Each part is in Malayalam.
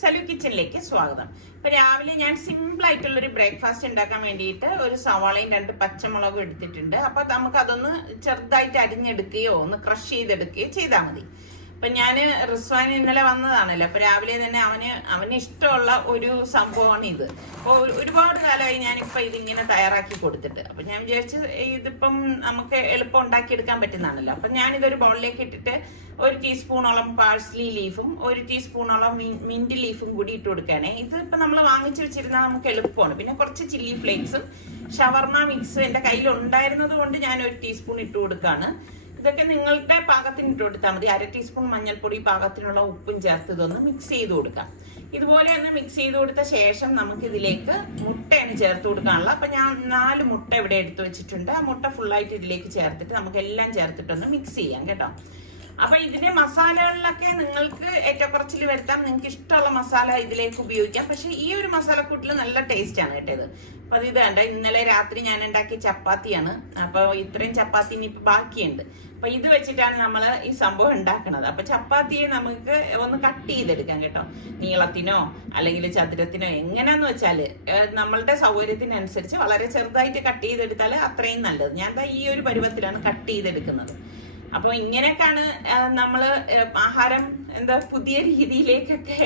സലു കിച്ചണിലേക്ക് സ്വാഗതം. ഇപ്പൊ രാവിലെ ഞാൻ സിമ്പിൾ ആയിട്ടുള്ള ഒരു ബ്രേക്ക്ഫാസ്റ്റ് ഉണ്ടാക്കാൻ വേണ്ടിയിട്ട് ഒരു സവാളയും 2 പച്ചമുളകും എടുത്തിട്ടുണ്ട്. അപ്പൊ നമുക്ക് അതൊന്ന് ചെറുതായിട്ട് അരിഞ്ഞെടുക്കുകയോ ഒന്ന് ക്രഷ് ചെയ്തെടുക്കുകയോ ചെയ്താൽ മതി. അപ്പൊ ഞാന് റിസ്വാൻ ഇന്നലെ വന്നതാണല്ലോ, അപ്പൊ രാവിലെ തന്നെ അവന് ഇഷ്ടമുള്ള ഒരു സംഭവമാണ് ഇത്. അപ്പൊ ഒരുപാട് കാലമായി ഞാനിപ്പോ ഇതിങ്ങനെ തയ്യാറാക്കി കൊടുത്തിട്ട്. അപ്പൊ ഞാൻ വിചാരിച്ചു ഇതിപ്പം നമുക്ക് എളുപ്പം ഉണ്ടാക്കിയെടുക്കാൻ പറ്റുന്നതാണല്ലോ. അപ്പൊ ഞാനിതൊരു ബൗളിലേക്ക് ഇട്ടിട്ട് 1 ടീസ്പൂണോളം പാഴ്സ്ലി ലീഫും 1 ടീസ്പൂണോളം മിന്റ് ലീഫും കൂടി ഇട്ട് കൊടുക്കുകയാണെ. ഇത് ഇപ്പൊ നമ്മൾ വാങ്ങിച്ചു വെച്ചിരുന്നാൽ നമുക്ക് എളുപ്പമാണ്. പിന്നെ കുറച്ച് ചില്ലി ഫ്ലേക്സും ഷവർമ മിക്സ് എന്റെ കയ്യിൽ ഉണ്ടായിരുന്നത് കൊണ്ട് ഞാൻ 1 ടീസ്പൂൺ ഇട്ട് കൊടുക്കാണ്. ഇതൊക്കെ നിങ്ങളുടെ പാകത്തിന് ഇട്ട് കൊടുത്താൽ മതി. 1/2 ടീസ്പൂൺ മഞ്ഞൾപ്പൊടി, പാകത്തിനുള്ള ഉപ്പും ചേർത്ത് ഇതൊന്ന് മിക്സ് ചെയ്ത് കൊടുക്കാം. ഇതുപോലെ തന്നെ മിക്സ് ചെയ്ത് കൊടുത്ത ശേഷം നമുക്ക് ഇതിലേക്ക് മുട്ടയാണ് ചേർത്ത് കൊടുക്കാനുള്ള. അപ്പൊ ഞാൻ 4 മുട്ട ഇവിടെ എടുത്തു വെച്ചിട്ടുണ്ട്. ആ മുട്ട ഫുള്ളായിട്ട് ഇതിലേക്ക് ചേർത്തിട്ട് നമുക്ക് എല്ലാം ചേർത്തിട്ടൊന്ന് മിക്സ് ചെയ്യാം കേട്ടോ. അപ്പൊ ഇതിന്റെ മസാലകളിലൊക്കെ നിങ്ങൾക്ക് ഏറ്റക്കുറച്ചിൽ വരുത്താം. നിങ്ങൾക്ക് ഇഷ്ടമുള്ള മസാല ഇതിലേക്ക് ഉപയോഗിക്കാം. പക്ഷെ ഈ ഒരു മസാലക്കൂട്ടിൽ നല്ല ടേസ്റ്റ് ആണ് കേട്ടത്. അപ്പൊ അത് ഇതാണ്ട് ഇന്നലെ രാത്രി ഞാൻ ഉണ്ടാക്കിയ ചപ്പാത്തിയാണ്. അപ്പൊ ഇത്രയും ചപ്പാത്തി ഇനിയിപ്പോ ബാക്കിയുണ്ട്. അപ്പൊ ഇത് വെച്ചിട്ടാണ് നമ്മൾ ഈ സംഭവം ഉണ്ടാക്കുന്നത്. അപ്പൊ ചപ്പാത്തിയെ നമുക്ക് ഒന്ന് കട്ട് ചെയ്തെടുക്കാം കേട്ടോ. നീളത്തിനോ അല്ലെങ്കിൽ ചതുരത്തിനോ എങ്ങനെയാന്ന് വെച്ചാല് നമ്മളുടെ സൗകര്യത്തിനനുസരിച്ച് വളരെ ചെറുതായിട്ട് കട്ട് ചെയ്തെടുത്താൽ അത്രയും നല്ലത്. ഞാൻ ഈ ഒരു പരുവത്തിലാണ് കട്ട് ചെയ്തെടുക്കുന്നത്. അപ്പൊ ഇങ്ങനെയൊക്കെയാണ് നമ്മള് ആഹാരം പുതിയ രീതിയിലേക്കൊക്കെ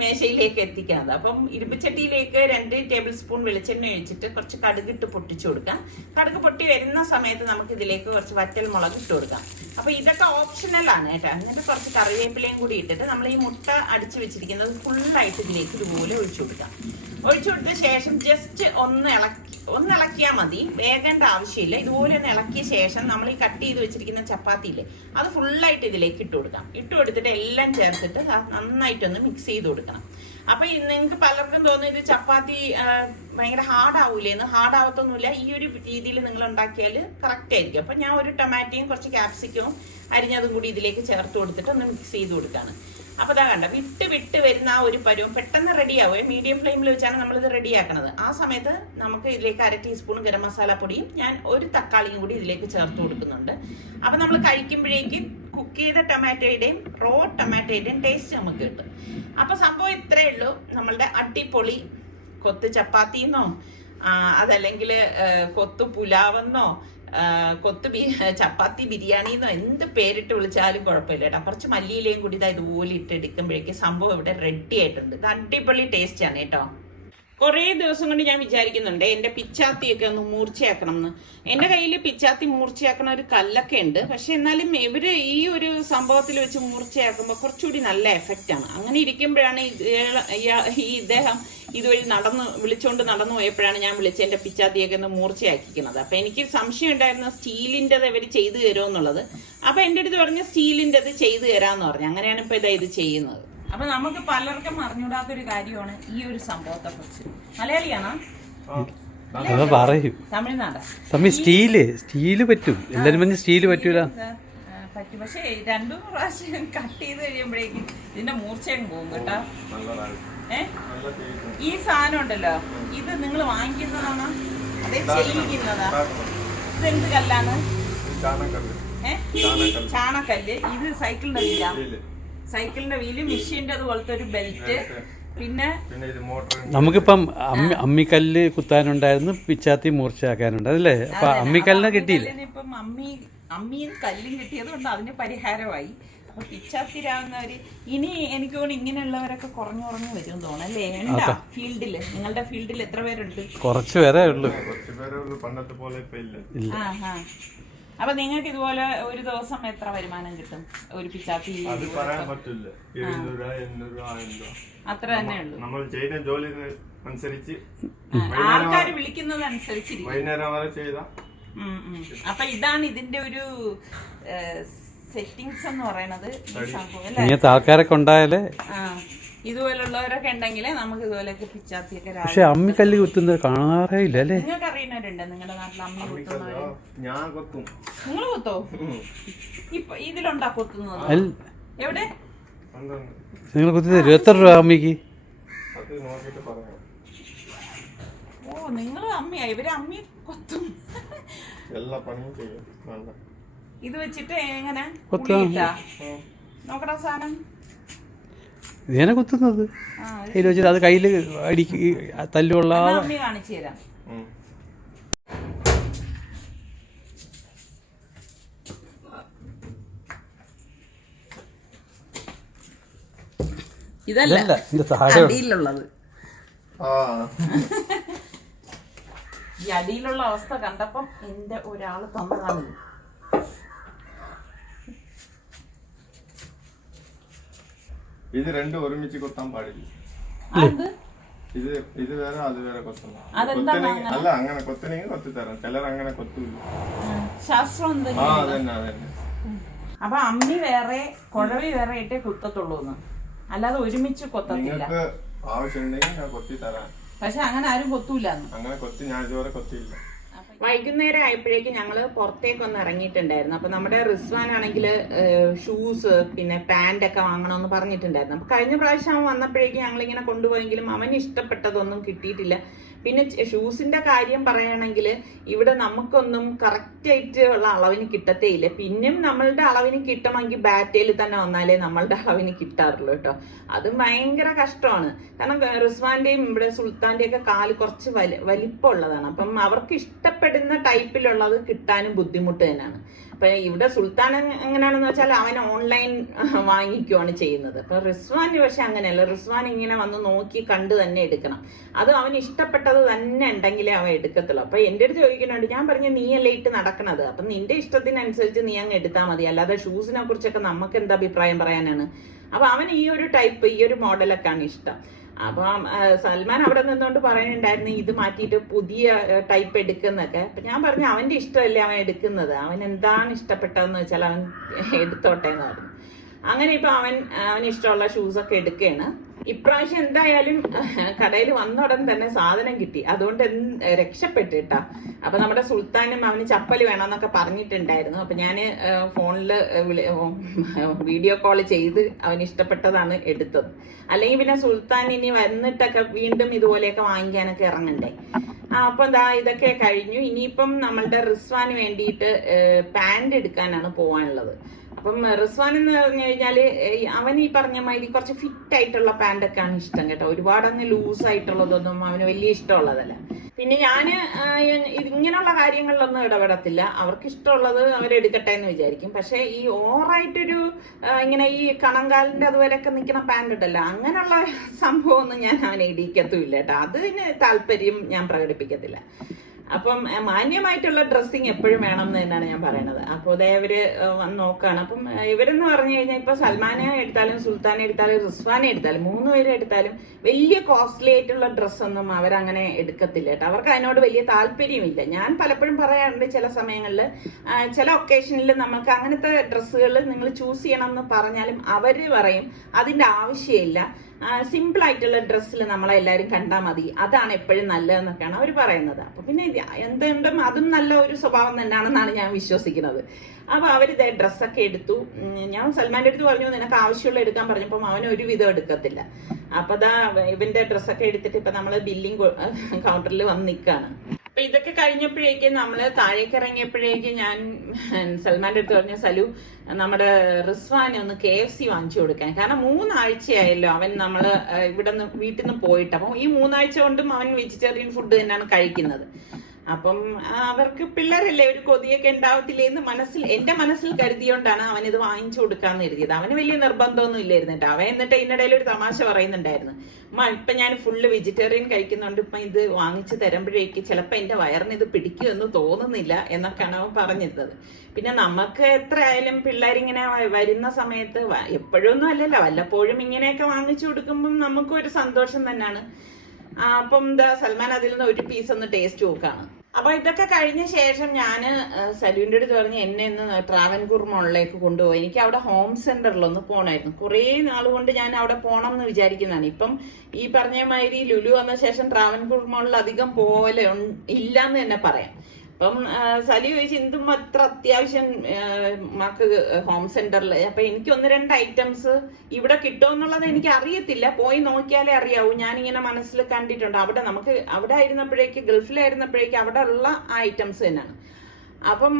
മേശയിലേക്ക് എത്തിക്കുന്നത്. അപ്പം ഇരുമ്പുചട്ടിയിലേക്ക് 2 ടേബിൾ സ്പൂൺ വെളിച്ചെണ്ണ ഒഴിച്ചിട്ട് കുറച്ച് കടുകിട്ട് പൊട്ടിച്ചു കൊടുക്കാം. കടുക് പൊട്ടി വരുന്ന സമയത്ത് നമുക്ക് ഇതിലേക്ക് കുറച്ച് വറ്റൽ മുളക് ഇട്ട് കൊടുക്കാം. അപ്പൊ ഇതൊക്കെ ഓപ്ഷണൽ ആണ് കേട്ടോ. എന്നിട്ട് കുറച്ച് കറിവേപ്പിലയും കൂടി ഇട്ടിട്ട് നമ്മൾ ഈ മുട്ട അടിച്ചു വെച്ചിരിക്കുന്നത് ഫുള്ളായിട്ട് ഇതിലേക്ക് ഇതുപോലെ ഒഴിച്ചു കൊടുക്കാം. ഒഴിച്ചു കൊടുത്ത ശേഷം ജസ്റ്റ് ഒന്ന് ഇളക്കിയാൽ മതി, വേകേണ്ട ആവശ്യമില്ല. ഇതുപോലെ ഒന്ന് ഇളക്കിയ ശേഷം നമ്മൾ ഈ കട്ട് ചെയ്ത് വെച്ചിരിക്കുന്ന ചപ്പാത്തിയില്ലേ അത് ഫുള്ളായിട്ട് ഇതിലേക്ക് ഇട്ട് കൊടുക്കാം. ഇട്ട് കൊടുത്തിട്ട് എല്ലാം ചേർത്തിട്ട് നന്നായിട്ടൊന്ന് മിക്സ് ചെയ്ത് കൊടുക്കണം. അപ്പൊ നിങ്ങൾക്ക് പലർക്കും തോന്നുന്നു ഇത് ചപ്പാത്തി ഭയങ്കര ഹാർഡാവൂലേന്ന്. ഹാർഡാവത്തൊന്നുമില്ല. ഈ ഒരു രീതിയിൽ നിങ്ങൾ ഉണ്ടാക്കിയാൽ കറക്റ്റ് ആയിരിക്കും. അപ്പൊ ഞാൻ ഒരു ടൊമാറ്റോയും കുറച്ച് ക്യാപ്സിക്കവും അരിഞ്ഞതും കൂടി ഇതിലേക്ക് ചേർത്ത് കൊടുത്തിട്ട് ഒന്ന് മിക്സ് ചെയ്ത് കൊടുക്കാണ്. അപ്പൊ അതാ കണ്ട വിട്ട് വരുന്ന ആ ഒരു പരുവം പെട്ടെന്ന് റെഡിയാവുക. മീഡിയം ഫ്ലെയിമിൽ വെച്ചാണ് നമ്മളിത് റെഡിയാക്കണത്. ആ സമയത്ത് നമുക്ക് ഇതിലേക്ക് 1/2 ടീസ്പൂൺ ഗരം മസാല പൊടിയും ഞാൻ ഒരു തക്കാളിയും കൂടി ഇതിലേക്ക് ചേർത്ത് കൊടുക്കുന്നുണ്ട്. അപ്പൊ നമ്മൾ കഴിക്കുമ്പോഴേക്കും കുക്ക് ചെയ്ത ടൊമാറ്റോയുടെയും റോ ടൊമാറ്റോയുടെയും ടേസ്റ്റ് നമുക്ക് കിട്ടും. അപ്പൊ സംഭവം ഇത്രയേ ഉള്ളൂ. നമ്മളുടെ അടിപൊളി കൊത്ത് ചപ്പാത്തിന്നോ അതല്ലെങ്കിൽ കൊത്തു പുലാവെന്നോ ചപ്പാത്തി ബിരിയാണിന്നോ എന്ത് പേരിട്ട് വിളിച്ചാലും കുഴപ്പമില്ല കേട്ടോ. കുറച്ച് മല്ലിയിലയും കൂടി ഇതുപോലെ ഇട്ട് എടുക്കുമ്പോഴേക്കും സംഭവം ഇവിടെ റെഡി ആയിട്ടുണ്ട്. ഇത് അടിപൊളി ടേസ്റ്റ് ആണ് കേട്ടോ. കുറേ ദിവസം കൊണ്ട് ഞാൻ വിചാരിക്കുന്നുണ്ട് എന്റെ പിച്ചാത്തിയൊക്കെ ഒന്ന് മൂർച്ചയാക്കണം എന്ന്. എന്റെ കയ്യിൽ പിച്ചാത്തി മൂർച്ചയാക്കണ ഒരു കല്ലൊക്കെ ഉണ്ട്. പക്ഷെ എന്നാലും ഇവര് ഈ ഒരു സംഭവത്തിൽ വെച്ച് മൂർച്ചയാക്കുമ്പോൾ കുറച്ചുകൂടി നല്ല എഫക്റ്റ് ആണ്. അങ്ങനെ ഇരിക്കുമ്പോഴാണ് ഇദ്ദേഹം ഇതുവഴി വിളിച്ചോണ്ട് നടന്നു പോയപ്പോഴാണ് ഞാൻ വിളിച്ച് എന്റെ പിച്ചാത്തിയൊക്കെ ഒന്ന് മൂർച്ചയാക്കിക്കുന്നത്. അപ്പൊ എനിക്ക് സംശയം ഉണ്ടായിരുന്നു സ്റ്റീലിൻ്റെത് ഇവര് ചെയ്തു തരുമെന്നുള്ളത്. അപ്പൊ എന്റെ അടുത്ത് പറഞ്ഞ സ്റ്റീലിൻ്റെത് ചെയ്തു തരാന്ന് പറഞ്ഞു. അങ്ങനെയാണ് ഇപ്പൊ ഇത് ചെയ്യുന്നത്. അപ്പൊ നമുക്ക് പലർക്കും അറിഞ്ഞൂടാത്തൊരു കാര്യമാണ് ഈ ഒരു സംഭവത്തെ കുറിച്ച്. മലയാളിയാണോ? തമിഴ്നാട്. സ്റ്റീല് പറ്റും. എല്ലാരും പറഞ്ഞ സ്റ്റീല് പറ്റൂല. പറ്റും. പക്ഷെ 2 പ്രാവശ്യം കട്ട് ചെയ്ത് കഴിയുമ്പോഴേക്കും ഇതിന്റെ മൂർച്ചയും പോകും കേട്ടോ. ഈ സാധനം ഉണ്ടല്ലോ, ഇത് നിങ്ങൾ വാങ്ങിക്കുന്നതാണോ അതേ ചെയ്യിക്കുന്നതാ? ഇതെന്ത് കല്ലാണ്? ചാണകല്ല്. ഇത് സൈക്കിളിന്റെ വീല്, മെഷീന്റെ അതുപോലത്തെ ഒരു ബെൽറ്റ്. പിന്നെ നമുക്കിപ്പം അമ്മിക്കല്ല് കുത്താനുണ്ടായിരുന്നു, പിച്ചാത്തി മൂർച്ചയാക്കാനുണ്ട് അല്ലേ? അപ്പൊ അമ്മിക്കല്ലിനെ കിട്ടിയില്ല. ഇപ്പം അമ്മിയും കല്ലും കിട്ടിയത് കൊണ്ട് അതിന് പരിഹാരമായി. അപ്പൊ പിച്ചാത്തിരാവുന്നവര് ഇനി എനിക്ക് തോന്നുന്നു ഇങ്ങനെയുള്ളവരൊക്കെ കുറഞ്ഞു വരും തോന്നല്ലേ? എന്താ ഫീൽഡില്, നിങ്ങളുടെ ഫീൽഡിൽ എത്ര പേരുണ്ട്? കുറച്ച് പേരേ ഉള്ളൂ. അപ്പൊ നിങ്ങൾക്ക് ഇതുപോലെ ഒരു ദിവസം എത്ര വരുമാനം കിട്ടും? ഒരു പിച്ചാത്തി അത്ര തന്നെ ഉള്ളൂ. നമ്മൾ ചെയ്യുന്ന ജോലി അനുസരിച്ച് ആൾക്കാര് വിളിക്കുന്നത് അനുസരിച്ച്. അപ്പൊ ഇതാണ് ഇതിന്റെ ഒരു സെറ്റിങ്സ് എന്ന് പറയുന്നത്. ഇങ്ങനത്തെ ആൾക്കാരൊക്കെ ഉണ്ടായാലേ, ഇതുപോലുള്ളവരൊക്കെ ഉണ്ടെങ്കിലേ നമുക്ക് ഇതുപോലെയൊക്കെ പിച്ചാത്തിയൊക്കെ. പക്ഷെ അമ്മിക്കല്ല് കുത്തുന്നത് കാണാറേ ഇല്ല അല്ലേ? നിങ്ങൾക്ക് അറിയുന്നവരുണ്ട് നിങ്ങളുടെ നാട്ടിൽ അമ്മി കുത്തുന്നവര്? ഞാൻ കൊത്തും. നിങ്ങൾ കൊത്തോ? ഇപ്പൊ ഇതിലുണ്ടാ കൊത്തുന്നത്? എവിടെ നിങ്ങൾ കുത്തി തരും? എത്ര രൂപ അമ്മിക്ക്? ഓ, നിങ്ങൾ അമ്മിയാ? ഇവര് അമ്മി കൊത്തും. എല്ലാ പണിയും ചെയ്യും. ഇത് വെച്ചിട്ട് എങ്ങനെ നോക്കടാ സാധനം? ഇതിനെ കുത്തുന്നത് കയ്യിൽ വെച്ചിട്ട് അത് കയ്യിൽ തല്ലുകൊള്ളാതെ അമ്മി കാണിച്ചു തരാം. ഇതല്ല അടിയിലുള്ളത്. ഈ അടിയിലുള്ള അവസ്ഥ കണ്ടപ്പം എന്റെ ഒരാള് തന്നതാണ്. ഇത് രണ്ടും ഒരുമിച്ച് കൊത്താൻ പാടില്ല. ഇത് വേറെ അത് വേറെ കൊത്തണം. അല്ല അങ്ങനെ കൊത്തനെങ്കിൽ കൊത്തിത്തരാം. ചിലർ അങ്ങനെ കൊത്തൂല. ശാസ്ത്രം അതന്നെ. അപ്പൊ അമ്മി വേറെ കുഴവി വേറെ ആയിട്ടേ കുത്തത്തുള്ളൂ, അല്ലാതെ ഒരുമിച്ച് കൊത്തത്തില്ല. ആവശ്യമുണ്ടെങ്കിൽ ഞാൻ കൊത്തി തരാം. പക്ഷെ അങ്ങനെ ആരും കൊത്തൂല. അങ്ങനെ കൊത്തി ഞാൻ ഇതുവരെ കൊത്തിയില്ല. വൈകുന്നേരം ആയപ്പോഴേക്കും ഞങ്ങള് പുറത്തേക്ക് ഒന്ന് ഇറങ്ങിയിട്ടുണ്ടായിരുന്നു. അപ്പൊ നമ്മുടെ റിസ്വാൻ ആണെങ്കിൽ ഷൂസ് പിന്നെ പാന്റ് ഒക്കെ വാങ്ങണമെന്ന് പറഞ്ഞിട്ടുണ്ടായിരുന്നു. അപ്പൊ കഴിഞ്ഞ പ്രാവശ്യം അവൻ വന്നപ്പോഴേക്കും ഞങ്ങളിങ്ങനെ കൊണ്ടുപോയെങ്കിലും അവന് ഇഷ്ടപ്പെട്ടതൊന്നും കിട്ടിയിട്ടില്ല. പിന്നെ ഷൂസിന്റെ കാര്യം പറയുകയാണെങ്കിൽ ഇവിടെ നമുക്കൊന്നും കറക്റ്റ് ആയിട്ട് ഉള്ള അളവിന് കിട്ടത്തേ ഇല്ല. പിന്നെയും നമ്മളുടെ അളവിന് കിട്ടണമെങ്കിൽ ബാറ്റയിൽ തന്നെ വന്നാലേ നമ്മളുടെ അളവിന് കിട്ടാറുള്ളൂ കേട്ടോ. അത് ഭയങ്കര കഷ്ടമാണ്. കാരണം റിസ്വാന്റെയും ഇവിടെ സുൽത്താന്റെയും ഒക്കെ കാല് കുറച്ച് വലിപ്പമുള്ളതാണ്. അപ്പം അവർക്ക് ഇഷ്ടപ്പെടുന്ന ടൈപ്പിലുള്ളത് കിട്ടാനും ബുദ്ധിമുട്ട് തന്നെയാണ്. അപ്പൊ ഇവിടെ സുൽത്താൻ എങ്ങനെയാണെന്ന് വെച്ചാൽ അവൻ ഓൺലൈൻ വാങ്ങിക്കുകയാണ് ചെയ്യുന്നത്. അപ്പൊ റിസ്വാന് പക്ഷെ അങ്ങനെയല്ല. റിസ്വാൻ ഇങ്ങനെ വന്ന് നോക്കി കണ്ട് തന്നെ എടുക്കണം. അത് അവന് ഇഷ്ടപ്പെട്ടത് തന്നെ ഉണ്ടെങ്കിലേ അവൻ എടുക്കത്തുള്ളൂ. അപ്പൊ എന്റെ അടുത്ത് ചോദിക്കുന്നുണ്ട്, ഞാൻ പറഞ്ഞു നീയല്ലേ ഇട്ട് നടക്കണത്, അപ്പൊ നിന്റെ ഇഷ്ടത്തിനനുസരിച്ച് നീ അങ്ങ് എടുത്താൽ മതി, അല്ലാതെ ഷൂസിനെ കുറിച്ചൊക്കെ നമുക്ക് എന്താ അഭിപ്രായം പറയാനാണ്. അപ്പൊ അവൻ ഈ ഒരു ടൈപ്പ് ഈ ഒരു മോഡലൊക്കെയാണ് ഇഷ്ടം. അപ്പൊ സൽമാൻ അവിടെ നിന്നുകൊണ്ട് പറയുന്നുണ്ടായിരുന്നു ഇത് മാറ്റിയിട്ട് പുതിയ ടൈപ്പ് എടുക്കുന്നൊക്കെ. അപ്പൊ ഞാൻ പറഞ്ഞു അവന്റെ ഇഷ്ടമല്ലേ അവൻ എടുക്കുന്നത്, അവൻ എന്താണ് ഇഷ്ടപ്പെട്ടതെന്ന് വെച്ചാൽ അവൻ എടുത്തോട്ടെ എന്ന് പറഞ്ഞു. അങ്ങനെ ഇപ്പൊ അവന് ഇഷ്ടമുള്ള ഷൂസൊക്കെ എടുക്കുകയാണ്. ഇപ്രാവശ്യം എന്തായാലും കടയിൽ വന്ന ഉടൻ തന്നെ സാധനം കിട്ടി, അതുകൊണ്ട് രക്ഷപ്പെട്ടു കേട്ടാ. അപ്പൊ നമ്മുടെ സുൽത്താനും അവന് ചപ്പല് വേണമെന്നൊക്കെ പറഞ്ഞിട്ടുണ്ടായിരുന്നു. അപ്പൊ ഞാന് ഫോണില് വീഡിയോ കോൾ ചെയ്ത് അവന് ഇഷ്ടപ്പെട്ടതാണ് എടുത്തത്. അല്ലെങ്കിൽ പിന്നെ സുൽത്താൻ ഇനി വന്നിട്ടൊക്കെ വീണ്ടും ഇതുപോലെയൊക്കെ വാങ്ങിക്കാനൊക്കെ ഇറങ്ങണ്ടേ. അപ്പൊ എന്താ ഇതൊക്കെ കഴിഞ്ഞു. ഇനിയിപ്പം നമ്മളുടെ റിസ്വാന് വേണ്ടിയിട്ട് പാന്റ് എടുക്കാനാണ് പോവാനുള്ളത്. അപ്പം റിസ്വാൻ എന്ന് പറഞ്ഞു കഴിഞ്ഞാല് അവൻ ഈ പറഞ്ഞ മാതിരി കുറച്ച് ഫിറ്റ് ആയിട്ടുള്ള പാൻറ്റൊക്കെയാണ് ഇഷ്ടം കേട്ടോ. ഒരുപാട് അങ്ങ് ലൂസ് ആയിട്ടുള്ളതൊന്നും അവന് വലിയ ഇഷ്ടമുള്ളതല്ല. പിന്നെ ഞാന് ഇങ്ങനെയുള്ള കാര്യങ്ങളിലൊന്നും ഇടപെടത്തില്ല. അവർക്ക് ഇഷ്ടമുള്ളത് അവരെടുക്കട്ടെ എന്ന് വിചാരിക്കും. പക്ഷെ ഈ ഓവറായിട്ടൊരു ഇങ്ങനെ ഈ കണങ്കാലിന്റെ അതുവരെയൊക്കെ നിൽക്കുന്ന പാൻറ് ഉണ്ടല്ലോ, അങ്ങനെയുള്ള സംഭവമൊന്നും ഞാൻ അവനെ ഇടിക്കത്തുമില്ല കേട്ടോ. അതിന് താല്പര്യം ഞാൻ പ്രകടിപ്പിക്കത്തില്ല. അപ്പം മാന്യമായിട്ടുള്ള ഡ്രസ്സിങ് എപ്പോഴും വേണം എന്ന് തന്നെയാണ് ഞാൻ പറയണത്. അപ്പോൾ അതേ ഇവര് വന്ന് നോക്കുകയാണ്. അപ്പം ഇവരെന്ന് പറഞ്ഞു കഴിഞ്ഞാൽ ഇപ്പൊ സൽമാനെ എടുത്താലും സുൽത്താനെ എടുത്താലും റിസ്വാനെ എടുത്താലും 3 പേരെ എടുത്താലും വലിയ കോസ്റ്റ്ലി ആയിട്ടുള്ള ഡ്രസ്സൊന്നും അവരങ്ങനെ എടുക്കത്തില്ല കേട്ടോ. അവർക്ക് അതിനോട് വലിയ താല്പര്യമില്ല. ഞാൻ പലപ്പോഴും പറയാറുണ്ട് ചില സമയങ്ങളിൽ ചില ഒക്കേഷനിൽ നമുക്ക് അങ്ങനത്തെ ഡ്രസ്സുകൾ നിങ്ങൾ ചൂസ് ചെയ്യണം എന്ന് പറഞ്ഞാലും അവര് പറയും അതിന്റെ ആവശ്യമില്ല, സിമ്പിൾ ആയിട്ടുള്ള ഡ്രസ്സിൽ നമ്മളെല്ലാവരും കണ്ടാൽ മതി, അതാണ് എപ്പോഴും നല്ലതെന്നൊക്കെയാണ് അവർ പറയുന്നത്. അപ്പൊ പിന്നെ എന്തുകൊണ്ടും അതും നല്ല ഒരു സ്വഭാവം തന്നെയാണെന്നാണ് ഞാൻ വിശ്വസിക്കുന്നത്. അപ്പൊ അവരിതേ ഡ്രസ്സൊക്കെ എടുത്തു. ഞാൻ സൽമാന്റെ അടുത്ത് പറഞ്ഞു നിനക്ക് ആവശ്യമുള്ള എടുക്കാൻ പറഞ്ഞപ്പം അവൻ ഒരു വിധം എടുക്കത്തില്ല. അപ്പൊ അതാ ഇവന്റെ ഡ്രസ്സൊക്കെ എടുത്തിട്ട് ഇപ്പൊ നമ്മള് ബില്ലിംഗ് കൗണ്ടറിൽ വന്ന് നിൽക്കാണ്. അപ്പൊ ഇതൊക്കെ കഴിഞ്ഞപ്പോഴേക്കും നമ്മള് താഴേക്ക് ഇറങ്ങിയപ്പോഴേക്കും ഞാൻ സൽമാന്റെ അടുത്ത് പറഞ്ഞു, സലു നമ്മുടെ റിസ്വാനെ ഒന്ന് KFC വാങ്ങിച്ചു കൊടുക്കാൻ. കാരണം 3 ആഴ്ചയായല്ലോ അവൻ നമ്മള് ഇവിടെ നിന്ന് വീട്ടിൽ നിന്ന് പോയിട്ട്. അപ്പം ഈ 3 ആഴ്ച കൊണ്ടും അവൻ വെജിറ്റേറിയൻ ഫുഡ് തന്നെയാണ് കഴിക്കുന്നത്. അപ്പം അവർക്ക് പിള്ളേരല്ലേ ഒരു കൊതിയൊക്കെ ഉണ്ടാവത്തില്ലേ എന്ന് എന്റെ മനസ്സിൽ കരുതിയോണ്ടാണ് അവൻ ഇത് വാങ്ങിച്ചു കൊടുക്കാന്ന് കരുതിയത്. അവന് വലിയ നിർബന്ധമൊന്നും ഇല്ലായിരുന്നു കേട്ടോ. അവൻ എന്നിട്ട് ഇതിനിടയിൽ ഒരു തമാശ പറയുന്നുണ്ടായിരുന്നു, ഇപ്പൊ ഞാൻ ഫുള്ള് വെജിറ്റേറിയൻ കഴിക്കുന്നുണ്ട്, ഇപ്പൊ ഇത് വാങ്ങിച്ചു തരുമ്പോഴേക്ക് ചിലപ്പോ എന്റെ വയറിന് ഇത് പിടിക്കുമെന്ന് തോന്നുന്നില്ല എന്നൊക്കെയാണ് അവൻ പറഞ്ഞിരുന്നത്. പിന്നെ നമുക്ക് എത്ര ആയാലും പിള്ളേരിങ്ങനെ വരുന്ന സമയത്ത് എപ്പോഴൊന്നും അല്ലല്ലോ, വല്ലപ്പോഴും ഇങ്ങനെയൊക്കെ വാങ്ങിച്ചു കൊടുക്കുമ്പം നമുക്കും ഒരു സന്തോഷം തന്നെയാണ്. അപ്പം എന്താ സൽമാൻ അതിൽ നിന്ന് ഒരു പീസ് ഒന്ന് ടേസ്റ്റ് നോക്കാണ്. അപ്പൊ ഇതൊക്കെ കഴിഞ്ഞ ശേഷം ഞാൻ സലുവിന്റെ അടുത്ത് പറഞ്ഞ് എന്നെ ഒന്ന് ട്രാവൻകൂർ മോളിലേക്ക് കൊണ്ടുപോയി. എനിക്ക് അവിടെ ഹോം സെന്ററിലൊന്ന് പോകണമായിരുന്നു. കുറേ നാളുകൊണ്ട് ഞാൻ അവിടെ പോകണം എന്ന് വിചാരിക്കുന്നതാണ്. ഇപ്പം ഈ പറഞ്ഞ മാതിരി ലുലു വന്ന ശേഷം ട്രാവൻകൂർ മോളിൽ അധികം പോലെ ഇല്ലാന്ന് തന്നെ പറയാം. അപ്പം സലി ചോദിച്ചു എന്തും അത്ര അത്യാവശ്യം മക്ക് ഹോം സെന്ററിൽ. അപ്പൊ എനിക്ക് 1-2 ഐറ്റംസ് ഇവിടെ കിട്ടുമെന്നുള്ളത് എനിക്ക് അറിയത്തില്ല, പോയി നോക്കിയാലേ അറിയാവൂ. ഞാനിങ്ങനെ മനസ്സിൽ കണ്ടിട്ടുണ്ട്. അവിടെ ആയിരുന്നപ്പോഴേക്ക് ഗൾഫിലായിരുന്നപ്പോഴേക്ക് അവിടെ ഉള്ള ഐറ്റംസ് തന്നെയാണ്. അപ്പം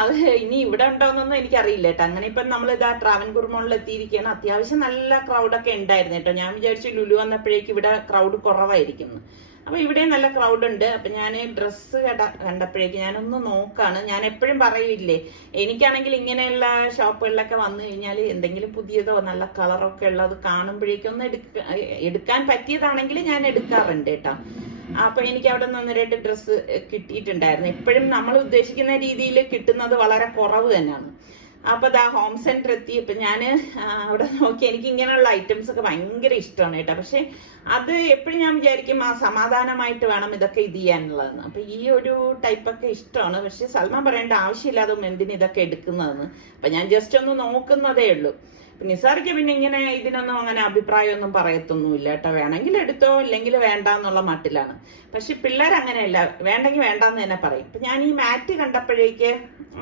അത് ഇനി ഇവിടെ ഉണ്ടോന്നൊന്നും എനിക്കറിയില്ല കേട്ടോ. അങ്ങനെ ഇപ്പം നമ്മൾ ഇതാ ട്രാവൻകൂർ മോളിൽ എത്തിയിരിക്കുകയാണ്. അത്യാവശ്യം നല്ല ക്രൗഡൊക്കെ ഉണ്ടായിരുന്നു കേട്ടോ. ഞാൻ വിചാരിച്ചു ലുലു വന്നപ്പോഴേക്കും ഇവിടെ ക്രൗഡ് കുറവായിരിക്കും. അപ്പൊ ഇവിടെ നല്ല ക്രൗഡ് ഉണ്ട്. അപ്പൊ ഞാൻ ഡ്രസ്സ് കണ്ടപ്പോഴേക്കും ഞാനൊന്ന് നോക്കാണ്. ഞാൻ എപ്പോഴും പറയില്ലേ, എനിക്കാണെങ്കിൽ ഇങ്ങനെയുള്ള ഷോപ്പുകളിലൊക്കെ വന്നു കഴിഞ്ഞാൽ എന്തെങ്കിലും പുതിയതോ നല്ല കളറൊക്കെ ഉള്ളത് കാണുമ്പോഴേക്കും ഒന്ന് എടുക്കാൻ പറ്റിയതാണെങ്കിൽ ഞാൻ എടുക്കാറുണ്ട് കേട്ടോ. അപ്പൊ എനിക്ക് അവിടെ നിന്ന് 1-2 ഡ്രസ്സ് കിട്ടിയിട്ടുണ്ടായിരുന്നു. എപ്പോഴും നമ്മൾ ഉദ്ദേശിക്കുന്ന രീതിയിൽ കിട്ടുന്നത് വളരെ കുറവ് തന്നെയാണ്. അപ്പൊ ദാ ഹോം സെന്റർ എത്തി. ഇപ്പൊ ഞാന് അവിടെ നോക്കി, എനിക്ക് ഇങ്ങനെയുള്ള ഐറ്റംസ് ഒക്കെ ഭയങ്കര ഇഷ്ടമാണ് കേട്ടോ. പക്ഷെ അത് എപ്പോഴും ഞാൻ വിചാരിക്കും സമാധാനമായിട്ട് വേണം ഇതൊക്കെ ഇത് ചെയ്യാനുള്ളതെന്ന്. അപ്പൊ ഈ ഒരു ടൈപ്പൊക്കെ ഇഷ്ടമാണ്. പക്ഷെ സൽമാൻ പറയേണ്ട ആവശ്യമില്ലാതെ എന്തിന് ഇതൊക്കെ എടുക്കുന്നതെന്ന്. അപ്പൊ ഞാൻ ജസ്റ്റ് ഒന്ന് നോക്കുന്നതേ ഉള്ളൂ. നിസാറിക്ക് പിന്നെ ഇങ്ങനെ ഇതിനൊന്നും അങ്ങനെ അഭിപ്രായമൊന്നും പറയത്തൊന്നുമില്ല കേട്ടോ. വേണമെങ്കിൽ എടുത്തോ, ഇല്ലെങ്കിൽ വേണ്ട എന്നുള്ള മട്ടിലാണ്. പക്ഷെ പിള്ളേർ അങ്ങനെയല്ല, വേണ്ടെങ്കിൽ വേണ്ടാന്ന് തന്നെ പറയും. ഇപ്പൊ ഞാൻ ഈ മാറ്റ് കണ്ടപ്പോഴേക്ക്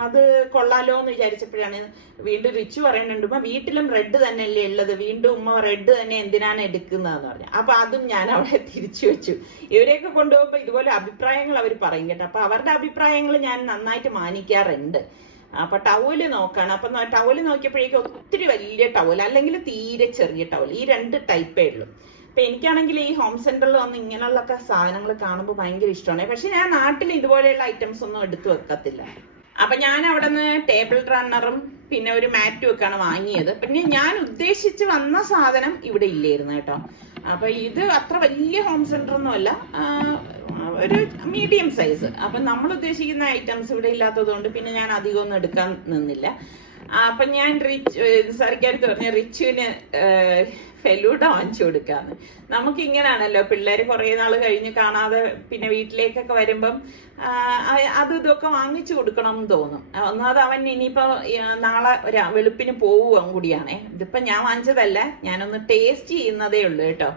അത് കൊള്ളാലോ എന്ന് വിചാരിച്ചപ്പോഴാണ് വീണ്ടും റിച്ചു പറയുന്നുണ്ട്, ഉമ്മ വീട്ടിലും റെഡ് തന്നെയല്ലേ ഉള്ളത്, വീണ്ടും ഉമ്മ റെഡ് തന്നെ എന്തിനാണ് എടുക്കുന്നതെന്ന് പറഞ്ഞു. അപ്പൊ അതും ഞാൻ അവിടെ തിരിച്ചു വെച്ചു. ഇവരെയൊക്കെ കൊണ്ടുപോകുമ്പോ ഇതുപോലെ അഭിപ്രായങ്ങൾ അവർ പറയും കേട്ടോ. അപ്പൊ അവരുടെ അഭിപ്രായങ്ങൾ ഞാൻ നന്നായിട്ട് മാനിക്കാറുണ്ട്. അപ്പൊ ടവല് നോക്കാണ്. അപ്പൊ ടവല് നോക്കിയപ്പോഴേക്കും ഒത്തിരി വലിയ ടവൽ, അല്ലെങ്കിൽ തീരെ ചെറിയ ടവൽ, ഈ 2 ടൈപ്പേ ഉള്ളൂ. അപ്പൊ എനിക്കാണെങ്കിൽ ഈ ഹോം സെന്ററിൽ വന്ന് ഇങ്ങനെയുള്ളൊക്കെ സാധനങ്ങൾ കാണുമ്പോൾ ഭയങ്കര ഇഷ്ടമാണ്. പക്ഷെ ഞാൻ നാട്ടിൽ ഇതുപോലെയുള്ള ഐറ്റംസ് ഒന്നും എടുത്തു വെക്കത്തില്ല. അപ്പൊ ഞാൻ അവിടെ നിന്ന് ടേബിൾ റണ്ണറും പിന്നെ ഒരു മാറ്റും ഒക്കെയാണ് വാങ്ങിയത്. പിന്നെ ഞാൻ ഉദ്ദേശിച്ച് വന്ന സാധനം ഇവിടെ ഇല്ലായിരുന്നു കേട്ടോ. അപ്പൊ ഇത് അത്ര വലിയ ഹോം സെന്റർ ഒന്നും അല്ല, ഒരു മീഡിയം സൈസ്. അപ്പൊ നമ്മൾ ഉദ്ദേശിക്കുന്ന ഐറ്റംസ് ഇവിടെ ഇല്ലാത്തത് കൊണ്ട് പിന്നെ ഞാൻ അധികം ഒന്നും എടുക്കാൻ നിന്നില്ല. അപ്പൊ ഞാൻ സാറിക്കാർക്ക് പറഞ്ഞ റിച്ചുവിന് ഫെലൂഡ വാങ്ങിച്ചു കൊടുക്കാന്ന്. നമുക്ക് ഇങ്ങനെയാണല്ലോ, പിള്ളേര് കുറെ നാൾ കഴിഞ്ഞ് കാണാതെ പിന്നെ വീട്ടിലേക്കൊക്കെ വരുമ്പം അതും ഇതൊക്കെ വാങ്ങിച്ചു കൊടുക്കണം എന്ന് തോന്നും. ഒന്നാമത് അവൻ ഇനിയിപ്പോ നാളെ വെളുപ്പിന് പോവുകയും കൂടിയാണേ. ഇതിപ്പോ ഞാൻ വാങ്ങിച്ചതല്ല, ഞാനൊന്ന് ടേസ്റ്റ് ചെയ്യുന്നതേ ഉള്ളൂ കേട്ടോ.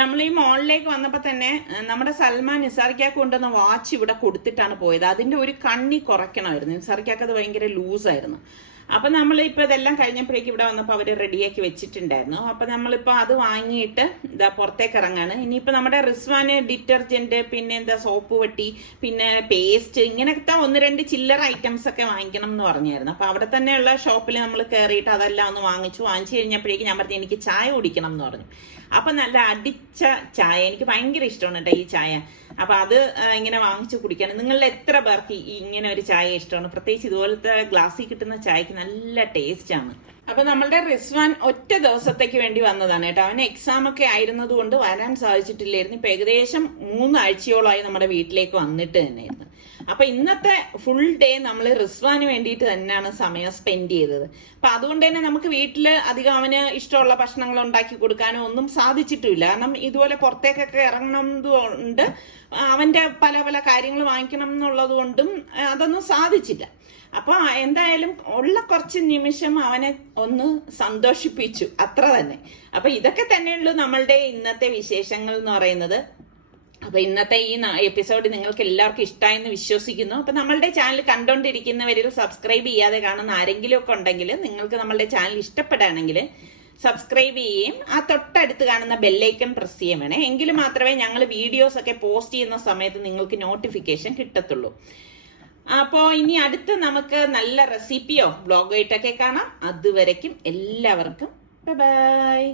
നമ്മൾ ഈ മോളിലേക്ക് വന്നപ്പോ തന്നെ നമ്മുടെ സൽമാൻ നിസാറിക്കാക്ക് കൊണ്ടുവന്ന വാച്ച് ഇവിടെ കൊടുത്തിട്ടാണ് പോയത്. അതിന്റെ ഒരു കണ്ണി കുറയ്ക്കണമായിരുന്നു. നിസാറിക്കാക്ക് അത് ഭയങ്കര ലൂസായിരുന്നു. അപ്പൊ നമ്മളിപ്പോ ഇതെല്ലാം കഴിഞ്ഞപ്പോഴേക്കും ഇവിടെ വന്നപ്പോ അവര് റെഡിയാക്കി വെച്ചിട്ടുണ്ടായിരുന്നു. അപ്പൊ നമ്മളിപ്പോ അത് വാങ്ങിയിട്ട് ഇതാ പുറത്തേക്ക് ഇറങ്ങാണ്. ഇനിയിപ്പോ നമ്മുടെ റിസ്വാന് ഡിറ്റർജന്റ്, പിന്നെ എന്താ സോപ്പ് പെട്ടി, പിന്നെ പേസ്റ്റ്, ഇങ്ങനത്തെ 1-2 ചില്ലറ ഐറ്റംസ് ഒക്കെ വാങ്ങിക്കണം എന്ന് പറഞ്ഞായിരുന്നു. അപ്പൊ അവിടെ തന്നെയുള്ള ഷോപ്പിൽ നമ്മൾ കയറിയിട്ട് അതെല്ലാം ഒന്ന് വാങ്ങിച്ചു കഴിഞ്ഞപ്പോഴേക്കും ഞാൻ പറഞ്ഞു എനിക്ക് ചായ കുടിക്കണം എന്ന് പറഞ്ഞു. അപ്പൊ നല്ല അടിച്ച ചായ, എനിക്ക് ഭയങ്കര ഇഷ്ടമാണ് കേട്ടോ ഈ ചായ. അപ്പൊ അത് ഇങ്ങനെ വാങ്ങിച്ചു കുടിക്കണം. നിങ്ങളിൽ എത്ര പേർക്ക് ഇങ്ങനെ ഒരു ചായ ഇഷ്ടമാണ്? പ്രത്യേകിച്ച് ഇതുപോലത്തെ ഗ്ലാസ്സിൽ കിട്ടുന്ന ചായക്ക് നല്ല ടേസ്റ്റ് ആണ്. അപ്പൊ നമ്മളുടെ റിസ്വാൻ ഒറ്റ ദിവസത്തേക്ക് വേണ്ടി വന്നതാണ് കേട്ടോ. അവന് എക്സാം ഒക്കെ ആയിരുന്നത് കൊണ്ട് വരാൻ സാധിച്ചിട്ടില്ലായിരുന്നു. ഇപ്പൊ ഏകദേശം 3 ആഴ്ചയോളമായി നമ്മുടെ വീട്ടിലേക്ക് വന്നിട്ട് തന്നെയായിരുന്നു. അപ്പൊ ഇന്നത്തെ ഫുൾ ഡേ നമ്മൾ റിസ്വാന് വേണ്ടിയിട്ട് തന്നെയാണ് സമയം സ്പെൻഡ് ചെയ്തത്. അപ്പൊ അതുകൊണ്ട് തന്നെ നമുക്ക് വീട്ടില് അധികം അവന് ഇഷ്ടമുള്ള ഭക്ഷണങ്ങൾ ഉണ്ടാക്കി കൊടുക്കാനോ ഒന്നും സാധിച്ചിട്ടില്ല. കാരണം ഇതുപോലെ പുറത്തേക്കൊക്കെ ഇറങ്ങുന്നതുകൊണ്ട് അവന്റെ പല പല കാര്യങ്ങൾ വാങ്ങിക്കണം എന്നുള്ളത് കൊണ്ടും അതൊന്നും സാധിച്ചില്ല. അപ്പൊ എന്തായാലും ഉള്ള കുറച്ച് നിമിഷം അവനെ ഒന്ന് സന്തോഷിപ്പിച്ചു, അത്ര തന്നെ. അപ്പൊ ഇതൊക്കെ തന്നെയുള്ളൂ നമ്മളുടെ ഇന്നത്തെ വിശേഷങ്ങൾ എന്ന് പറയുന്നത്. അപ്പൊ ഇന്നത്തെ ഈ എപ്പിസോഡ് നിങ്ങൾക്ക് എല്ലാവർക്കും ഇഷ്ടമായെന്ന് വിശ്വസിക്കുന്നു. അപ്പൊ നമ്മളുടെ ചാനൽ കണ്ടോണ്ടിരിക്കുന്നവരിൽ സബ്സ്ക്രൈബ് ചെയ്യാതെ കാണുന്ന ആരെങ്കിലും ഒക്കെ ഉണ്ടെങ്കിൽ നിങ്ങൾക്ക് നമ്മളുടെ ചാനൽ ഇഷ്ടപ്പെടുകയാണെങ്കിൽ സബ്സ്ക്രൈബ് ചെയ്യുകയും ആ തൊട്ടടുത്ത് കാണുന്ന ബെല്ലൈക്കൺ പ്രസ് ചെയ്യാൻ വേണേ. എങ്കിൽ മാത്രമേ ഞങ്ങൾ വീഡിയോസ് ഒക്കെ പോസ്റ്റ് ചെയ്യുന്ന സമയത്ത് നിങ്ങൾക്ക് നോട്ടിഫിക്കേഷൻ കിട്ടത്തുള്ളൂ. അപ്പോ ഇനി അടുത്ത് നമുക്ക് നല്ല റെസിപ്പിയോ വ്ളോഗോ ആയിട്ടൊക്കെ കാണാം. അതുവരയ്ക്കും എല്ലാവർക്കും ബൈ ബൈ.